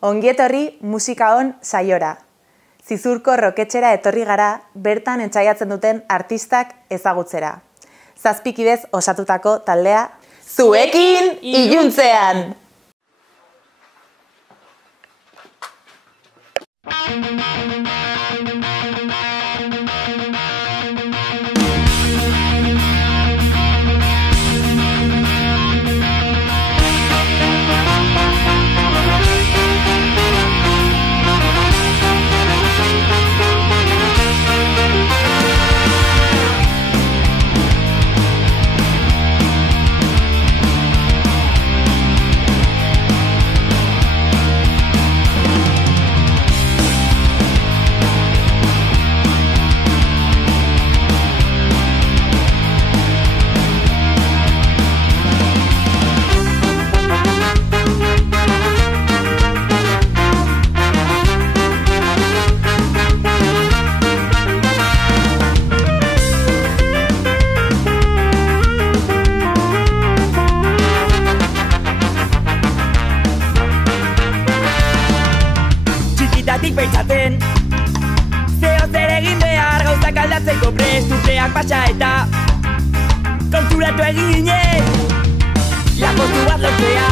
Ongietorri musika on saiora. Zizurko roketxera etorri gara bertan entsaiatzen duten artistak ezagutzera. 7 kidez osatutako taldea, zuekin iluntzean! Pentsatzen, zeo zer egin behar gauzak aldatzeko prest urteak pasa eta konturatu egin ginen lanpostu bat lortzea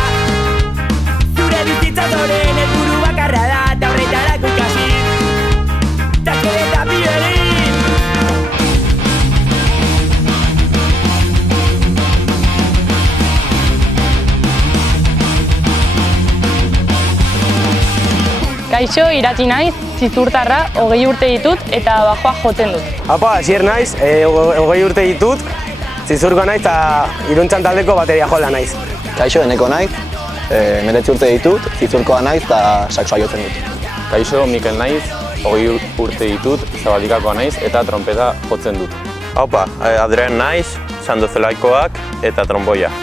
zure bizitza zoren helburu bakarra da eta horretarako ikasi tasko eta bi egin Kaixo, Irati naiz, Zizurtarra, 20 urte ditut eta bajoa jotzen dut. Apa, Asier naiz, 20 urte ditut, Zizurko naiz eta Iruntxan taldeko bateria jola naiz. Kaixo, Eneko naiz, 19 urte ditut, Zizurkoa naiz eta saxoa jotzen dut. Kaixo, Mikel naiz, 20 urte ditut, Zabaldikakoa naiz eta trompeta jotzen dut. Haupa, Adrian naiz, Sandozelaikoak eta tromboia.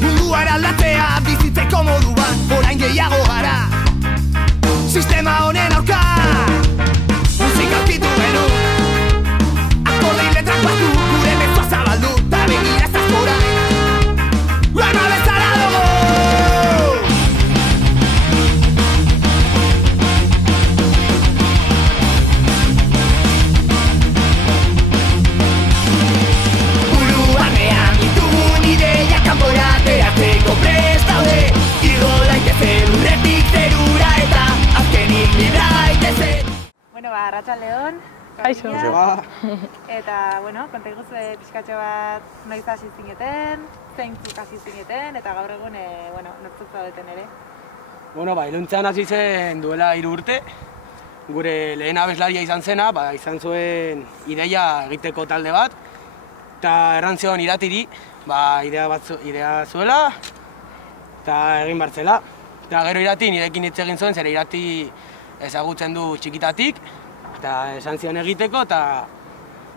Munduara aldatzea bizitzeko modu bat, orain gehiago gara sistema honen aurka musika aurkitu genuen akordei letrak batu, gure mezua zabaldu ta begira ezaz orain lana bezala dugu buruanean ditugun ideia kanpora ateratzeko prest daude igo daitezen urretik zerura eta azkenik libra daitezen. Bueno, arratsaldeon. Kaixo. Eta, konta iguzue pixkatxo bat noiz hasi zineten, zeintzuk hasi zineten, eta gaur egun, nortzuk zaudeten ere. Iluntzean hasi zen duela 3 urte, gure lehen abeslaria izan zena, izan zuen ideia egiteko talde bat, eta erran zion Iratiri, idea zuela, eta egin bartzela. Eta gero Irati nirekin hitz egin zuen, zer Irati ezagutzen du txikitatik, eta esan zion egiteko, eta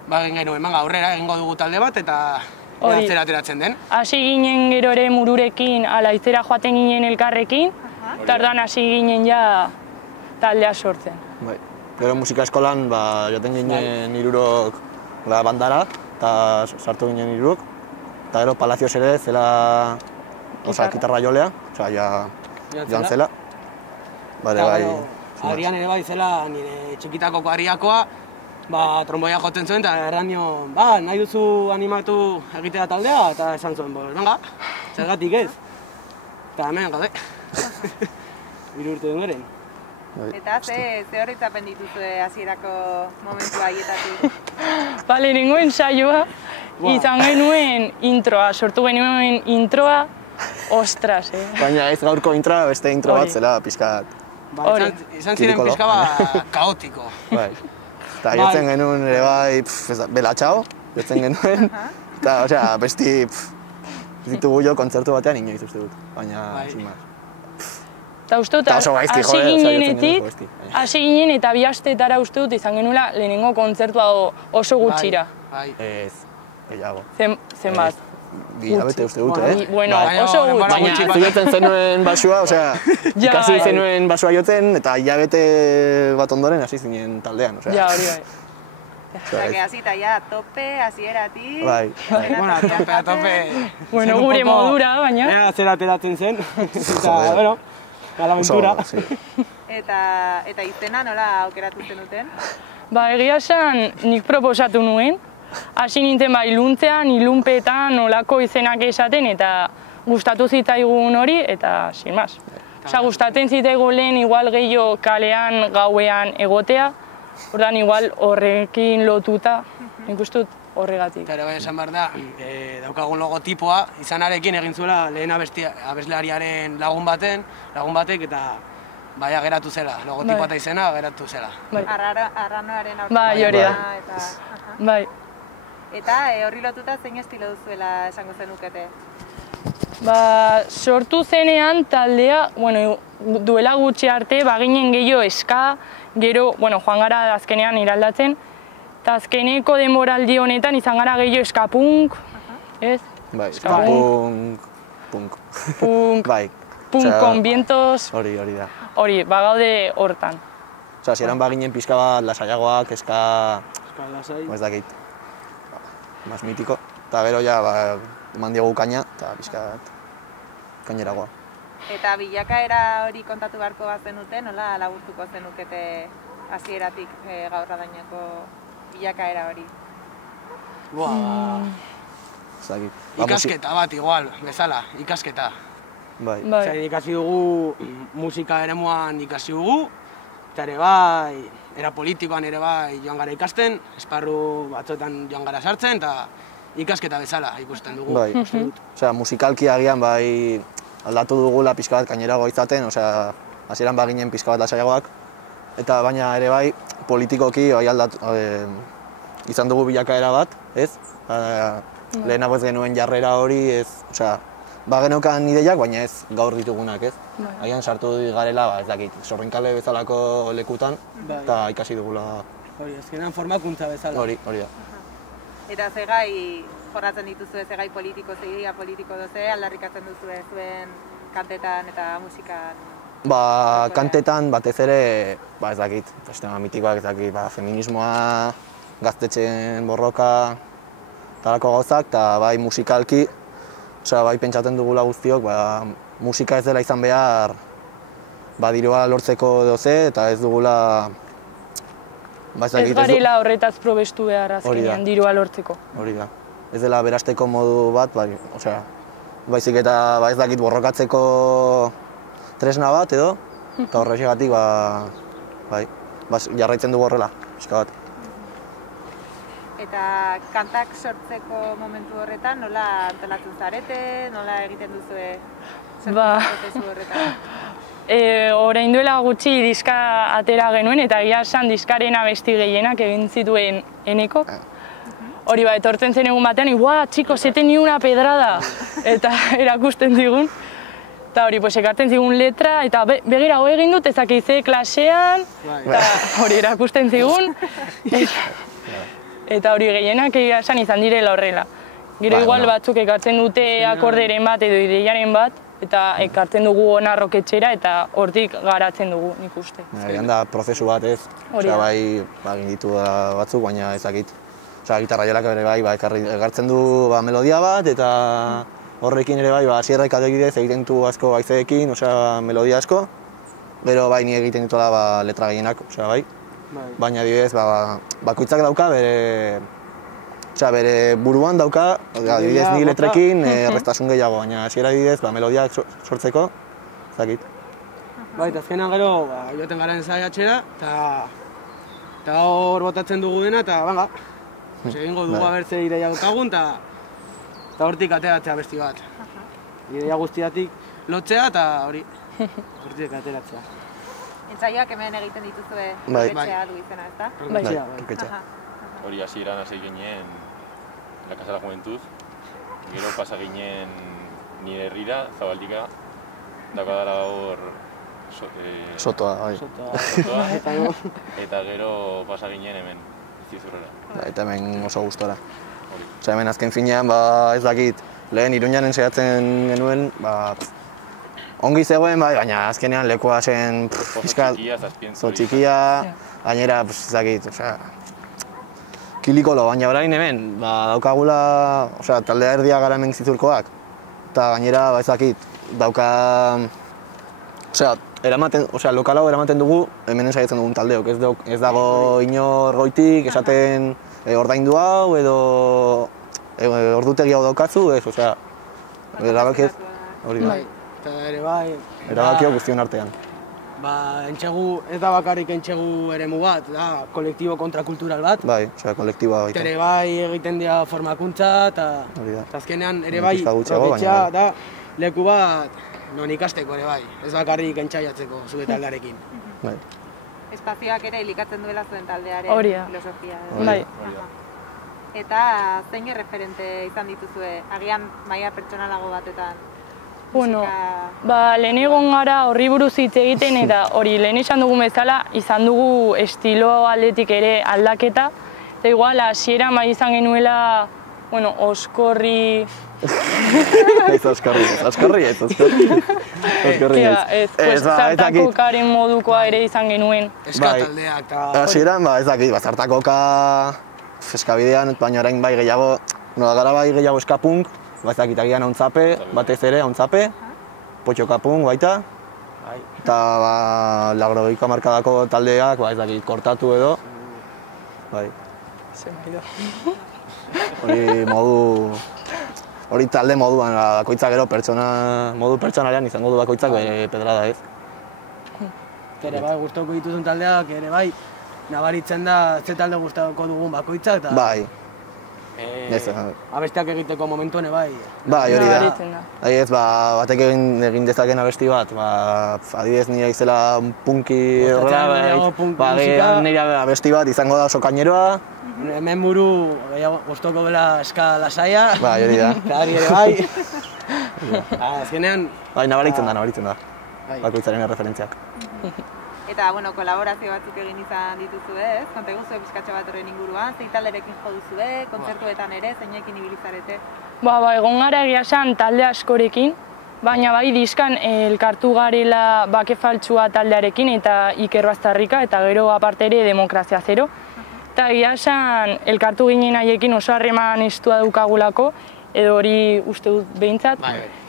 egin genuen, aurrera egingo dugu talde bat, eta zera ateratzen den. Hasi ginen gero ere mururekin, alaizera joaten ginen elkarrekin, eta orduan hasi ginen ja taldea sortzen. Gero musika eskolan joaten ginen 3 bandara, eta sartu ginen 3, eta gero Palacios ere zela gitarra jolea, joan zela. Adrian ere bai zela nire txikitako kuadriakoa, tromboia jotzen zuen, eta erran nion, nahi duzu animatu egitea taldea, eta esan zuen, venga, zergatik ez. Eta hemen gaude. 3 urte den garen. Eta ze horretzapen dituzue hasierako momentu haietatik? Lehenengo ensaioa, izan genuen introa, sortu genuen introa, ostras, Baina ez gaurko introa, beste intro bat zela pixkat. Izan ziren pixka bat kaotiko. Eta jotzen genuen ere bai, belatxao, jotzen genuen. Eta, besti, ditugu jo kontzertu batean inoiz uste dut, baina, sin más. Eta uste dut, hasi ginen eta 2 asteetara uste dut izan genuela lehenengo kontzertua oso gutxira. Ez, gehiago. Zenbat? hilabete uste dut, Bueno, Baina, oso denbora gutxi. Baina, gutxi zuiotzen zenuen basua, osea, Ja, ikasi bai. zenuen basua jotzen, eta hilabete bat ondoren hasi zinen taldean, osea. Ja, hori bai. Osea, que hasita ya tope, hasieratik. Bai, bai. Bueno, a tope. Bueno, zen un gure poco- modura, baina. Ea zera ateratzen zen, eta, Joder. bueno, la aventura. Oso, sí. Eta izena nola aukeratu zenuten? Ba, egia esan nik proposatu nuen. Hasi nintzen bai iluntzean, ilunpetan, nolako izenak esaten, eta gustatu zitzaigun hori, eta sin más. Osea, gustatzen zitzaigun lehen igual gehiago kalean, gauean egotea, ordan igual horrekin lotuta, nik uste dut horregatik. Eta ere bai esan behar da, daukagun logotipoa, izanarekin egin zuela lehen abeslariaren lagun batek, eta baina geratu zela, logotipoa eta izena geratu zela. Bai. Arranoaren aurka. Bai, hori da. Bai. Eta horri lotuta zein estilo duzuela esango zenukete? Ba, sortu zenean taldea, bueno, duela gutxi arte, baginen gehiago eska, gero, bueno, joan gara azkenean iraldatzen, eta azkeneko denboraldi honetan izan gara gehiago eska punk, ez? Bai, Punk. punk. Punk, Bai. punk Osea, con vientos, Hori da. hori, bagaude hortan. Osea, hasieran baginen pixka bat lasaiagoak, eska, Euskal Lasai. ez dakit, más mitiko. Eta gero ja, eman diogu kaina, eta pixka bat kaineragoa. Eta bilakaera hori kontatu beharko bazenute, nola laburtuko zenukete hasieratik gaur adainako bilakaera hori? Buah, Ez dakit. ikasketa bat igual, bezala, ikasketa. Bai. Bai. Zer, ikasi dugu, musika eremuan ikasi dugu, eta ere bai, era politikoan ere bai joan gara ikasten, esparru batzuetan joan gara sartzen, eta ikasketa bezala ikusten dugu. Bai. Osea, musikalki agian bai aldatu dugula pixka bat gainerago izaten, osea, hasieran baginen pixka bat lasaiagoak, eta baina ere bai politikoki bai izan dugu bilakaera bat, ez? Lehenago ez genuen jarrera hori, ez, osea, bagenokan ideiak, baina ez gaur ditugunak, ez? Agian sartu garela, ba, ez dakit, Sorrinkale bezalako lekutan, eta ikasi dugula Hori, azkenean formakuntza bezala. hori da. Eta zegai jorratzen dituzue, zegai politiko, zegia politiko doze, aldarrikatzen duzue zuen kantetan eta musikan? Ba, kantetan batez ere, ba, ez dakit, tema mitikoak, ez dakit, ba, feminismoa, gaztetxeen borroka, talako gauzak, eta bai musikalki, osea, bai pentsatzen dugula guztiok, ba, musika ez dela izan behar, ba, dirua lortzeko doze, eta ez dugula, ba, ez dakit, Ez garela horretaz probestu behar Hori da. azkenean dirua lortzeko. hori da. Ez dela berasteko modu bat, bai, osea, baizik eta, ba, ez dakit, borrokatzeko tresna bat edo, eta horrexegatik, ba, bai, ba, jarraitzen dugu horrela, pixka bat. Eta kantak sortzeko momentu horretan, nola antolatzen zarete, nola egiten duzue Ba. prozesu horretan? Orain duela gutxi diska atera genuen, eta egia esan diskaren abesti gehienak egin zituen Enekok. Hori ba, etortzen zen egun batean, ¡guau, chicos, he tenido una pedrada! Eta erakusten zigun. Eta hori, pues, ekartzen zigun letra, eta begira, hori egin dut, ezak ize klasean, eta hori erakusten zigun. Eta hori gehienak egia esan izan direla horrela. Gero Bai, igual bueno. batzuk ekartzen dute akorderen bat edo ideiaren bat, eta ekartzen dugu hona roketxera eta hortik garatzen dugu, nik uste. Egan da prozesu bat ez, Hori osea, da. bai, ba, egin ditu da batzuk, baina ezakit. Osea, gitarra jolak ere bai, ba, ekartzen du ba, melodia bat, eta horrekin ere bai, ba, hasierraik adibidez egiten du asko haizeekin, osea, melodia asko. Gero bai, ni egiten dituela ba, letra gehienak, osea, bai. Baina adibidez, ba, bakoitzak dauka bere, osea, bere buruan dauka, adibidez ni letrekin erreztasun gehiago, baina hasiera adibidez, ba, melodiak sortzeko, ezakit. Bai, eta azkenan gero, ba, joaten gara ensaiatxera, eta hor botatzen dugu dena, eta banga, egingo dugu abertze ideia daukagun, eta hortik ateratzea besti bat. Ideia guztiatik lotzea, eta hori, hortik ateratzea. Entsaioak hemen egiten dituzue Bai. roketxea du izena, ezta? Roketxea, bai. Roketxea. Hori hasieran hasi ginen La Casa de la Juventud, gero pasa ginen nire herrira, Zabaldika, daukadala hor Sotoa, bai. sotoa, eta gero pasa ginen hemen, Iztizurrera. Eta hemen oso gustora. Hori. Osea, hemen azken finean, ba, ez dakit, lehen Iruñaren saiatzen genuen, ongi zegoen, baina azkenean lekua zen pizkat txikia, gainera, ez dakit, kilikolo, baina orain hemen, daukagula, taldea erdia gara hemen Zizurkoak, eta gainera, ez dakit, dauka, lokal hau eramaten dugu, hemen saiatzen dugun taldeok, ez dago inor goitik, esaten ordaindu hau edo ordutegi hau daukatzu, ez, erabakiz, hori da. Eta ere bai... Erabakio guztion artean. Entxegu, ez da bakarrik entxegu eremu bat, da kolektibo kontrakultural bat. Bai, kolektiboa baita. Ere bai egiten dira formakuntza, eta azkenean ere bai profetxea da leku bat non ikasteko ere bai, ez bakarrik entxaiatzeko zure taldearekin. Espazioak ere elikatzen duela zuen taldearen filosofia. Bai. Eta zein erreferente izan dituzue, agian maila pertsonalago batetan? Bueno, lehen egon gara horri buruz hitz egiten eta hori lehen izan dugu bezala, izan dugu estilo aldetik ere aldaketa. Eta igual, hasiera bai izan genuela, bueno, oskorri... Ez oskorri ez. Ez, zartakokaren modukoa ere izan genuen. Eskataldeak eta... Hasieran, ez dakit, zartakoka eskabidean, baina orain bai gehiago, gara bai gehiago eskapunk, ez dakit agian ontzape, batez ere ontzape, potxokapunk baita, eta lagrogeiko markadako taldeak, ez dakit, kortatu edo, bai. Hori talde moduan, bakoitzak gero modu pertsonalean izango du bakoitzak bere pedrada ez. Ere bai, gustoko dituzun taldeak, ere bai, nabaritzen da ze talde gustatuko dugun bakoitzak eta... Bai. Abestiak egiteko momentu ene bai. Bai, hori da. Ez, batek egin dezaken abesti bat, adibidez nire izela punki horrela, nire abesti bat izango da oso kaineroa. Hemen buru gustoko bela eska lasaia. Bai, hori da. Eta hori ere bai. Azkenean... Bai, nabaritzen da. Bakoitzaren referentziak. Eta, bueno, kolaborazio batzuk egin izan dituzue, ez? Konta eguzue pizkatxo bat horren inguruan, zein talderekin jo duzue, kontzertuetan ere, zeinekin ibilizarete? Egon gara egia esan talde askorekin, baina bai diskan elkartu garela Bake Faltsua taldearekin eta Iker Baztarrika, eta gero aparte ere Demokrazia Zero. Eta egia esan elkartu ginen haiekin oso harreman estua daukagulako, edo hori uste dut behintzat.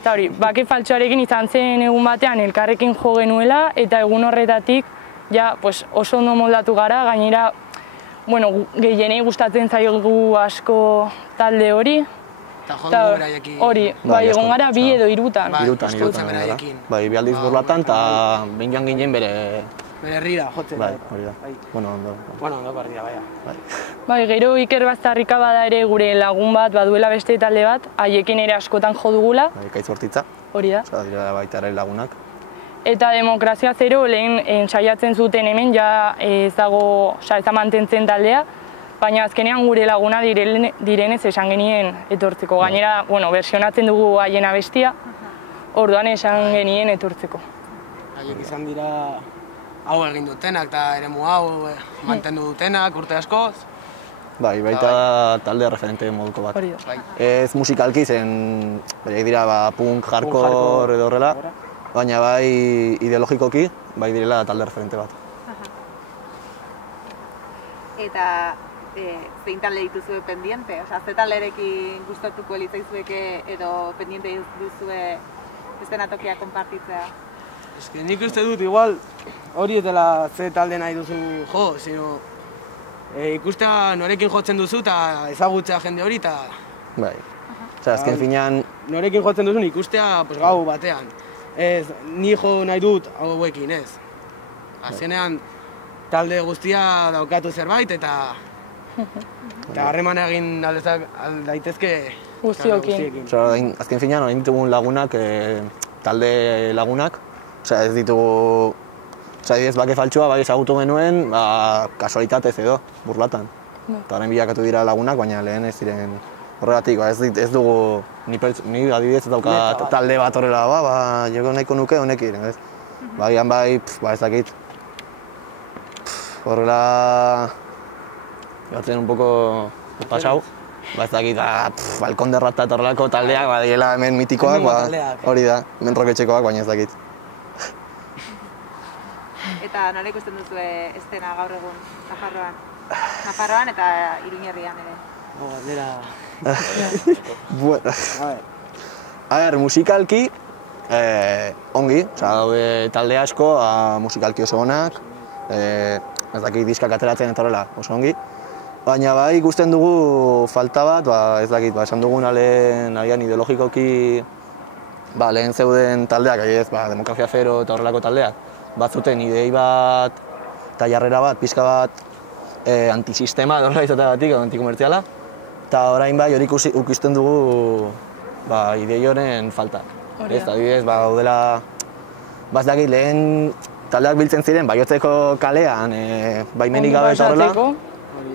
Eta hori, Bake Faltsuarekin izan zen egun batean elkarrekin jo genuela, eta egun horretatik oso ondo moldatu gara, gainera gehienei gustatzen zaigu asko talde hori. Eta jo dugu beraiekin. Hori, egon gara 2 edo 3-tan. Bai, bi aldiz Burlatan eta behin joan ginen bere... Bere herrira, jotzen. Bai, hori da. Ondo barrira, baina. Bai, gero Iker Baztarrika bada ere gure lagun bat, baduela beste talde bat, haiekin ere askotan jo dugula. Bai, Kaitz Bortitza. Hori da. Dira baita ere lagunak. Eta Demokrazia Zero lehen saiatzen zuten hemen, ez da mantentzen taldea, baina azkenean gure laguna direnez esan genien etortzeko. Gainera, versionatzen dugu haien abestia, orduan esan genien etortzeko. Haiek izan dira hau egin dutenak eta eremu hau mantendu dutenak urte askoz. Bai, baita talde referente moduko bat. Ez musikalki zen, beriak dira punk, hardcore edo horrela, baina bai ideologikoki, bai direla talde referente bat. Eta zein talde dituzue pendiente? Ze talderekin gustatuko litzaizueke edo pendiente duzue eszenatokia konpartitzea? Nik uste dut, igual, hori etela ze talde nahi duzu jo, sino ikustea norekin jotzen duzu eta ezagutzea jende hori eta... Bai, azken finean... Norekin jotzen duzun ikustea gau batean. Ez, ni jo nahi dut hauekin, ez. Azkenean talde guztia daukatu zerbait eta harreman egin daitezke guztiokin. Azken finean, orain ditugun lagunak, talde lagunak, ez ditugu... Adibidez, Bake Faltsua bai ezagutu genuen, kasualitatez edo, Burlatan. Eta orain bilakatu dira lagunak, baina lehen ez diren horregatik, ez dugu, ni adibidez dauka talde bat horrela, joko nahiko nuke honekin, ez? Bagian bai, ez dakit, horrela... Gatzen un poco pasau. ba ez dakit, balkon derrata eta horrelako taldeak, badiela hemen mitikoak, hori da, hemen roketxekoak, baina ez dakit. Eta nola ikusten duzu estena gaur egun Nafarroan eta Iruñerrian ere? Bueno, a ver, musikalki, ongi, daude talde asko, musikalki oso onak, ez dakit diskak ateratzen eta horrela oso ongi. Baina bai ikusten dugu falta bat, ez dakit, esan dugun lehen agian ideologikoki lehen zeuden taldeak, Demokrazia Zero eta horrelako taldeak, batzuten idei bat eta jarrera bat, pixka bat antisistema horrela izateagatik, antikomertziala, eta orain bai hori ikusten dugu idei honen faltak. Ez, adibidez, gaudela, ez dakit, lehen taldeak biltzen ziren, Baiotzeko kalean, baimenik gabe eta horrela,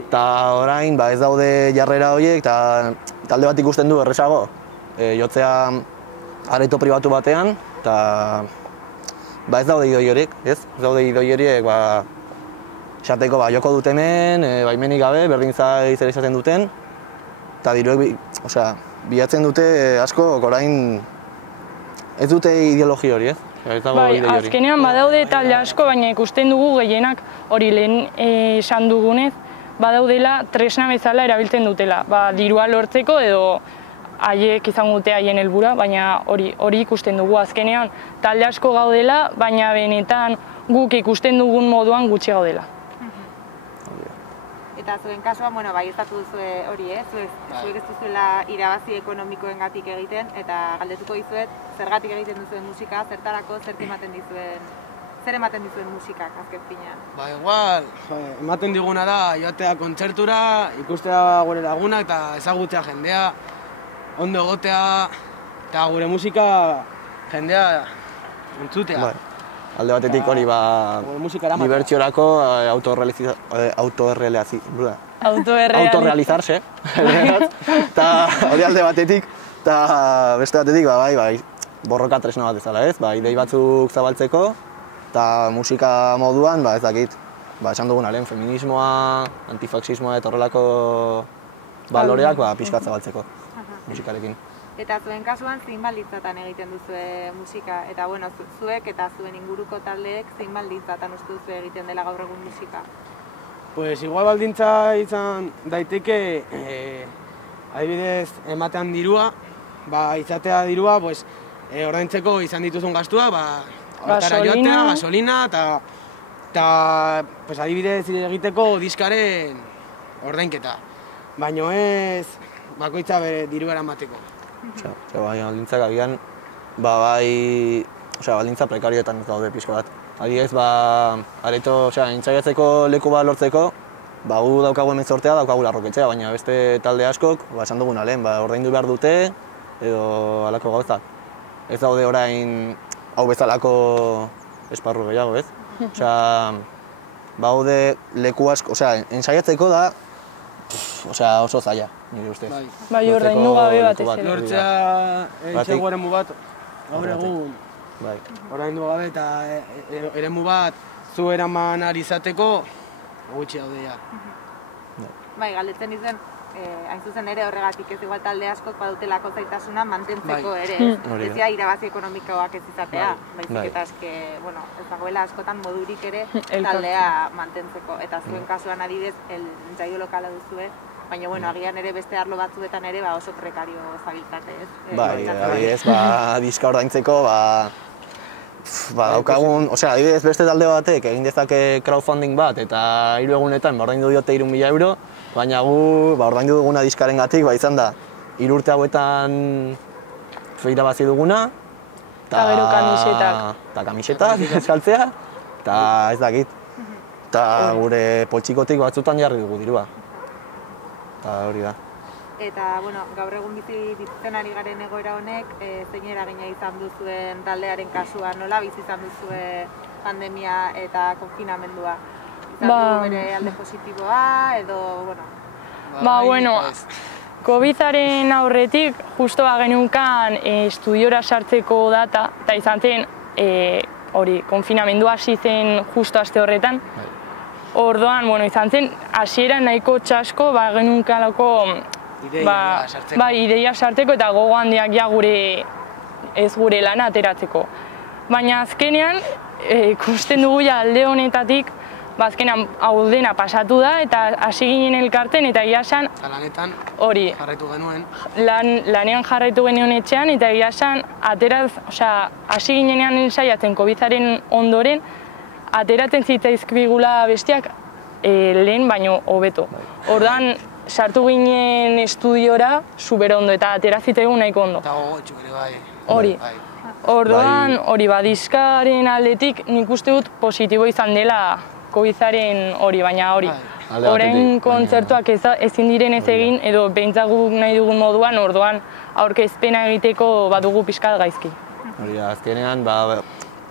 eta orain ez daude jarrera horiek, eta talde bat ikusten du errezago, jotzea areto pribatu batean, eta ez daude idoi horiek, ez? Ez daude idoi horiek, esateko joko dut hemen, baimenik gabe, berdin zaiz ere izaten duten, eta diruek, bilatzen dute asko, orain ez dute ideologi hori, ez? Bai, azkenean badaude talde asko, baina ikusten dugu gehienak hori lehen esan dugunez, badaudela tresna bezala erabiltzen dutela, dirua lortzeko edo haiek izango dute haien helburua, baina hori ikusten dugu azkenean talde asko gaudela, baina benetan guk ikusten dugun moduan gutxi gaudela. Eta zuen kasuan, bai estatu duzu hori, zuek ez duzuela irabazi ekonomikoengatik egiten, eta galdetuko dizuet, zergatik egiten duzuen musika, zertarako, zer ematen dizuen musikak azken finean? Igual, ematen diguna da, joatea kontzertura, ikustea gure lagunak eta ezagutzea jendea, ondo egotea, eta gure musika jendea entzutea. Alde batetik hori dibertsiorako autorealizarse, eta hori alde batetik, eta beste batetik borroka tresna bat ezala ez, idei batzuk zabaltzeko, eta musika moduan, ez dakit, esan duguna lehen, feminismoa, antifaxismoa eta horrelako baloreak pixkat zabaltzeko musikarekin. Eta zuen kasuan zein baldintzatan egiten duzue musika, eta zuek eta zuen inguruko taldeek zein baldintzatan uste duzu egiten dela gaur egun musika? Pues igual baldintza izan daiteke, adibidez, ematean dirua, izatea dirua, ordaintzeko izan dituzun gastua, hortara joatea, gasolina, eta adibidez egiteko diskaren ordainketa. Baina ez bakoitza diru eramateko. Baldintzak agian, baldintza prekarioetan ez daude pixka bat. Adibidez, areto, entzaiatzeko leku bat lortzeko, gu daukagu hemen zortea, daukagu larroketxea, baina beste talde askok, esan duguna lehen, ordaindu behar dute, edo halako gauzak. Ez daude orain hau bezalako esparru gehiago, ez? Baude leku asko, ensaiatzeko da, oso zaila, nire ustez. Bai, ordaindu gabe batez ere. Lortzea etxego eremu bat, gaur egun, ordaindu gabe eta eremu bat zu eraman ari izateko, gutxi daude. Bai, galdetzen izan, hain zuzen ere horregatik ez igual talde askok badutelako zaitasuna mantentzeko ere. Ez dira irabazi ekonomikoak ez izatea, baizik eta ez dagoela askotan modurik ere taldea mantentzeko. Eta zuen kasuan adibidez, jaio lokala duzue, baina agian ere beste arlo batzuetan ere oso prekario zabiltzate, ez? Bai, adibidez, diska ordaintzeko, daukagun, adibidez beste talde batek egin dezake crowdfunding bat eta 3 egunetan ordaindu diote 3.000 euro, baina gu ordaindu duguna diskaren gatik izan da 3 urte hauetan irabazi duguna eta gero kamisetak. Eta kamisetak eskaltzea, eta ez dakit. Eta gure poltsikotik batzutan jarri dugu dirua. Eta hori da. Eta, gaur egun bizitzen ari garen egoera honek, zein eragina izan duzuen taldearen kasua, nola bizi izan duzue pandemia eta konfinamendua? Izan du bere alde positiboa, edo, COVID-aren aurretik, justo geneukan estudiora sartzeko data, eta izan zen, konfinamendua hasi zen justo aste horretan. Orduan, izan zen, hasieran nahiko txasko, geneukalako Ideia sartzeko. Bai, ideia sartzeko eta gogo handiak ja gure lana ateratzeko. Baina azkenean, ikusten dugu ja alde honetatik, azkenean hau dena pasatu da eta hasi ginen elkarten eta egia esan Eta lanetan hori jarraitu genuen. lanean jarraitu genuen etxean eta egia esan hasi ginenean ensaiatzen COVID-aren ondoren ateratzen zitzaizkigula bestiak lehen baino hobeto. Ordan sartu ginen estudiora super ondo eta atera zitzaigun nahiko ondo. Eta gogotxu ere bai. Hori. Orduan, hori diskaren aldetik nik uste dut positibo izan dela COVID-aren hori, baina hori. Orain kontzertuak ezin diren ez egin, edo behintzat guk nahi dugun moduan, orduan aurkezpena egiteko badugu pixkat gaizki. Hori da, azkenean,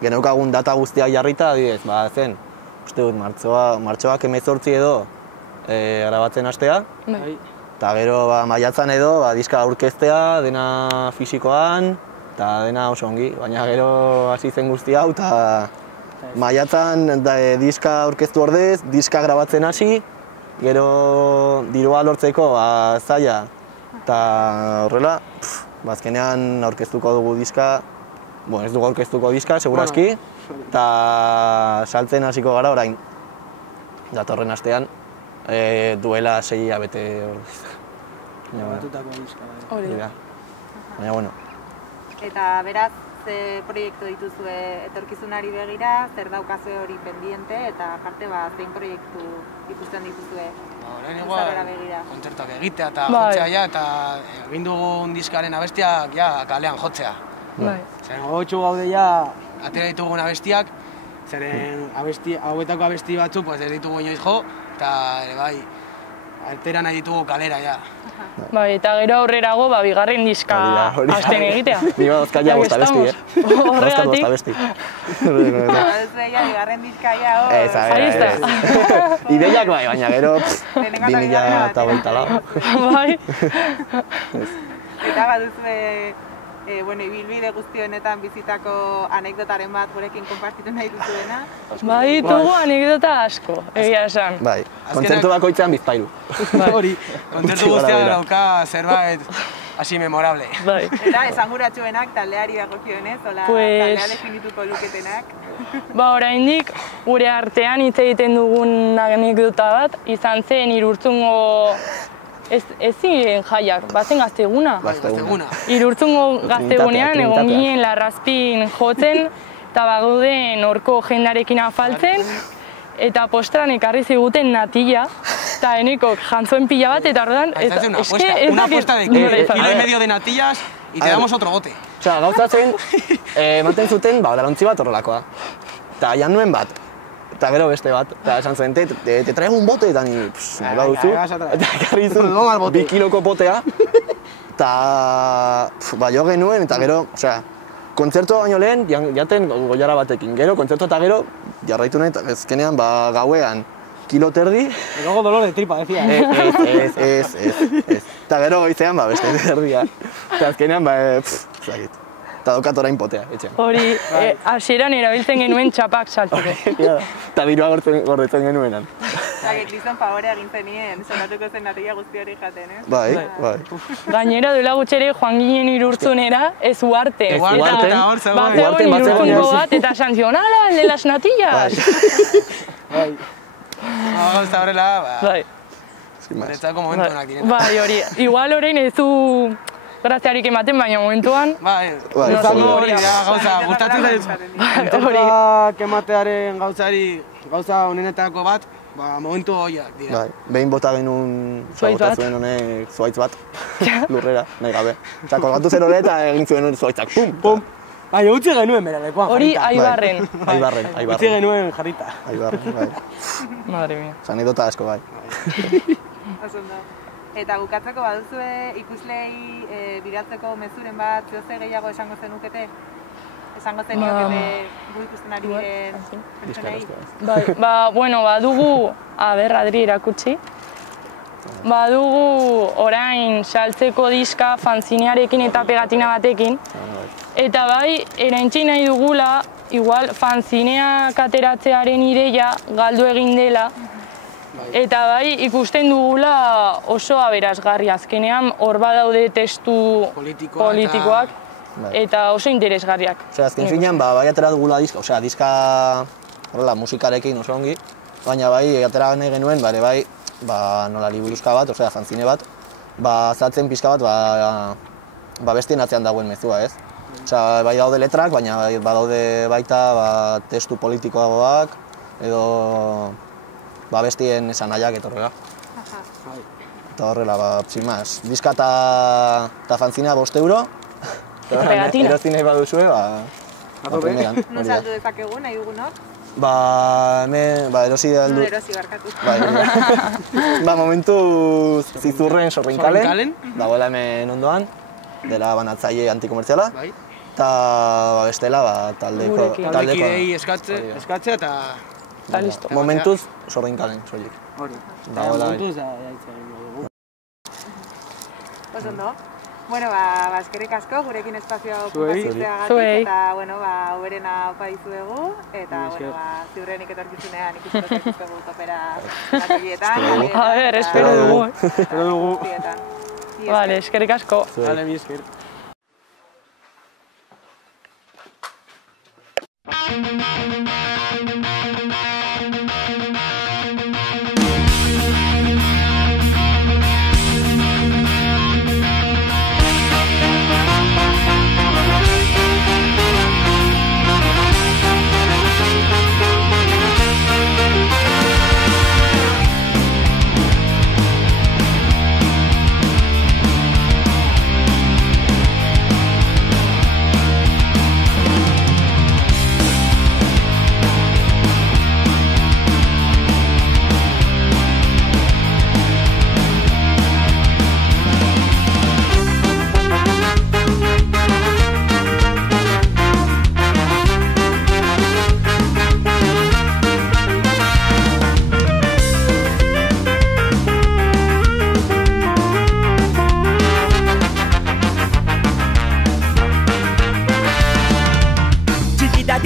geneukagun data guztiak jarrita, adibidez, zen, uste dut, martxoak 18 edo grabatzen hastea. Eta gero maiatzan edo diska aurkeztea, dena fisikoan, eta dena oso ongi, baina gero hasi zen guzti hau, eta maiatzan diska aurkeztu ordez, diska grabatzen hasi, gero dirua lortzeko zaila, eta horrela, azkenean aurkeztuko dugu diska, ez dugu aurkeztuko diska, segurazki, eta saltzen hasiko gara orain, datorren astean, duela 6 hilabete ordez. Batutako diska, Hori. Baina, bueno. Eta beraz, ze proiektu dituzue etorkizunari begira, zer daukazue hori pendiente, eta aparte zein proiektu ikusten dituzue Orain luzarora begira. kontzertuak egitea eta jotzea ja, eta egin dugun diskaren abestiak ja kalean jotzea. Zeren gogotxu gaude ja atera ditugun abestiak, zeren hauetako abesti batzuk ez ditugu inoiz jo, eta ere bai, atera nahi ditugu kalera ja. Eta gero aurrerago bigarren diska hasten egitea. Ni badazka ja bost abesti, Horregatik. Bigarren diska ja, Ideiak bai, baina gero 2024 Bai. Eta baduzue, ibilbide guzti honetan bizitako anekdotaren bat gurekin konpartitu nahi duzuena. Bai, ditugu anekdota asko, egia esan. Bai, kontzertu bakoitzean bizpairu. Hori, kontzertu guztiak dauka zerbait hasi memorable. Eta esanguratsuenak taldeari dagokionez, taldea definituko luketenak. Oraindik gure artean hitz egiten dugun anekdota bat, izan zen Irurtzungo ez ziren jaiak, bazen gazteguna. Irurtzungo gaztegunean egon ginen Larrazpin jotzen, eta baguden horko jendarekin afaltzen, eta postran ekarri ziguten natilla, eta enekok jantzuen pila bat, eta ordan... Una apuesta de kilo y medio de natillas, y te damos otro bote. Osea, gauza zen, ematen zuten, balontzi bat horrelakoa. Eta jan nuen bat. Eta gero beste bat, eta esan zuen, te traigo un bote, eta ni, nahi baduzu, eta ekarri zuen 2 kiloko potea, eta jo genuen, eta gero, osea, kontzertua baino lehen, jaten goiara batekin, gero, kontzertua eta gero, jarraitu nahi, ezkenean, kilo kilo terdi. Luego dolor de tripa, decía. Ez. Eta gero goizean, beste terdia. Eta azkenean, zakit. Eta daukat orain potea, etxean. Hori, hasieran erabiltzen genuen txapak saltzeko. Eta dirua gordetzen genuenan. Kriston favorea egin zenien, sonatuko zen natilla guzti hori jaten, ez? Bai. Gainera duela gutxere joan ginen Irurtzunera, ez Uarten. Uarten Irurtzungo bat, eta esan zion, ala, el de las natillas! Gauza horrela, niretzako momentuanak direnak. Bai, hori, igual orain ez du graziarik ematen, baina momentuan... Bai, gauza, gustatzen zaiz. Kontzertuak ematearen gauza honenetako bat, momentu horiak dira. Bai, behin bota genuen zagotatzen honek zuaitz bat, lurrera, nahi gabe. Eta kolgatu zer hori eta egin zuen zuaitzak, pum! Bai, utzi genuen beralekuan jarrita. Hori Aibarren. Aibarren. Utzi genuen jarrita. Aibarren, bai. Madre mia. Anekdota asko, bai. Eta bukatzeko baduzue ikuslei bidaltzeko mezuren bat, zeoze gehiago esango zenukete? Esango zeniokete gu ikusten ari diren pertsonei? Badugu, Adri erakutsi, badugu orain saltzeko diska fanzinearekin eta pegatina batekin, eta bai, erantzi nahi dugula, igual fanzineak ateratzearen ideia galdu egin dela, Eta bai, ikusten dugula oso aberasgarri azkenean, hor badaude testu politikoak eta oso interesgarriak. Azken finean, bai atera dugula diska horrela musikarekin oso ongi, baina bai atera nahi genuen, bai nola liburuzka bat, fanzine bat, zatzen pixka bat bestien atzean dagoen mezua, ez? Bai daude letrak, baina badaude baita testu politikoagoak, edo bestien esan nahiak etorrela. Eta horrela, psimaz, diska eta fanzinea 5 euro, erozi nahi baduzue, primeran. Non saldu dezakegu, nahi dugunok? Erosi aldu... Non erosi barkatu. Momentuz Zizurren Sorrinkalen, dagoela hemen ondoan, dela banatzaile antikomertziala, eta bestela taldekidei eskatzea eta... Momentuz Sorrinkalen, soilik. Hori, momentuz da dugu. Oso ondo. Bueno, eskerrik asko, gurekin espazioa okupazioagatik, eta, hoberena opa dizuegu, eta, ziurrenik etorkizunean ikusiko zaituztegu topera batolietan. A ber, espero dugu. Espero dugu. Vale, eskerrik asko. Vale, mi esker.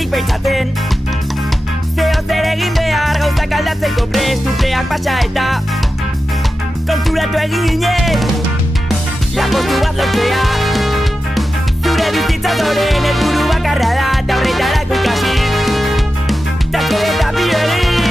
Pentsatzen zeo zer egin behar gauzak aldatzeko prest urteak pasa eta konturatu egin ginen lanpostu bat lortzea zure bizitza zoren helburu bakarra da eta horretarako ikasi tako eta bio egin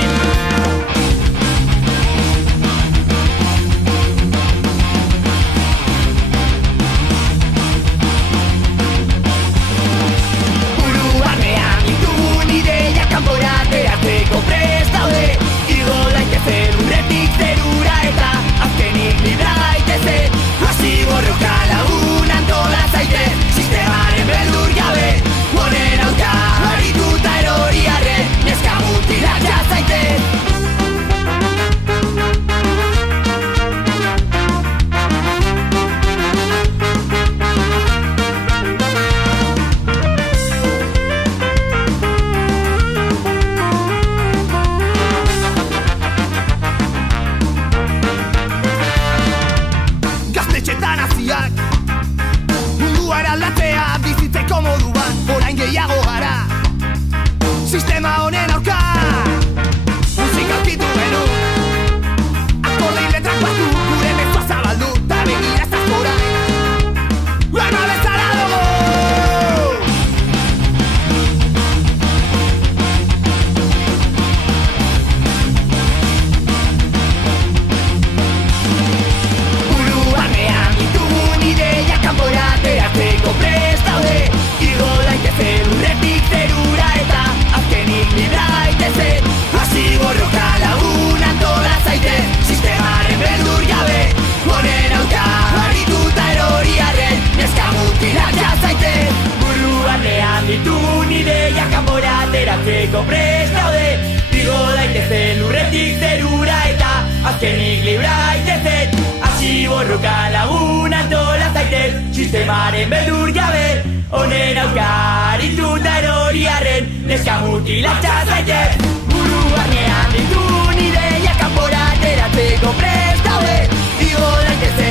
kanpora ateratzeko prest daude igo daitezen urretik zerura eta azkenik libra daitezen hasi borroka lagun antola zaite sistemaren beldur gabe honen aurka harituta erori arren neska mutilak jazaite munduan aldatzea bizitzeko modu bat orain gehiago gara sistema honen aurka musika aurkitu benu akordei letrak batu gure mezua zabaldu eta begira ezazkora Lana bezala dugu kanpora ateratzeko prest daude igo daitezen urretik zerura eta azkenik libra daitezen hasi borroka lagun antola zaite sistemaren beldur gabe honen aurka harituta erori arren neska mutilak jazaite buruanean ditugun ideia kanpora ateratzeko prest daude igo daitezen urretik zerura eta azkenik libra daitezen hasi borroka lagun antola zaite sistemaren beldur gabe honen aurka harituta erori arren neska mutilak jazaite buruanean ditugun ideia kanpora ateratzeko prest daude igo daitezen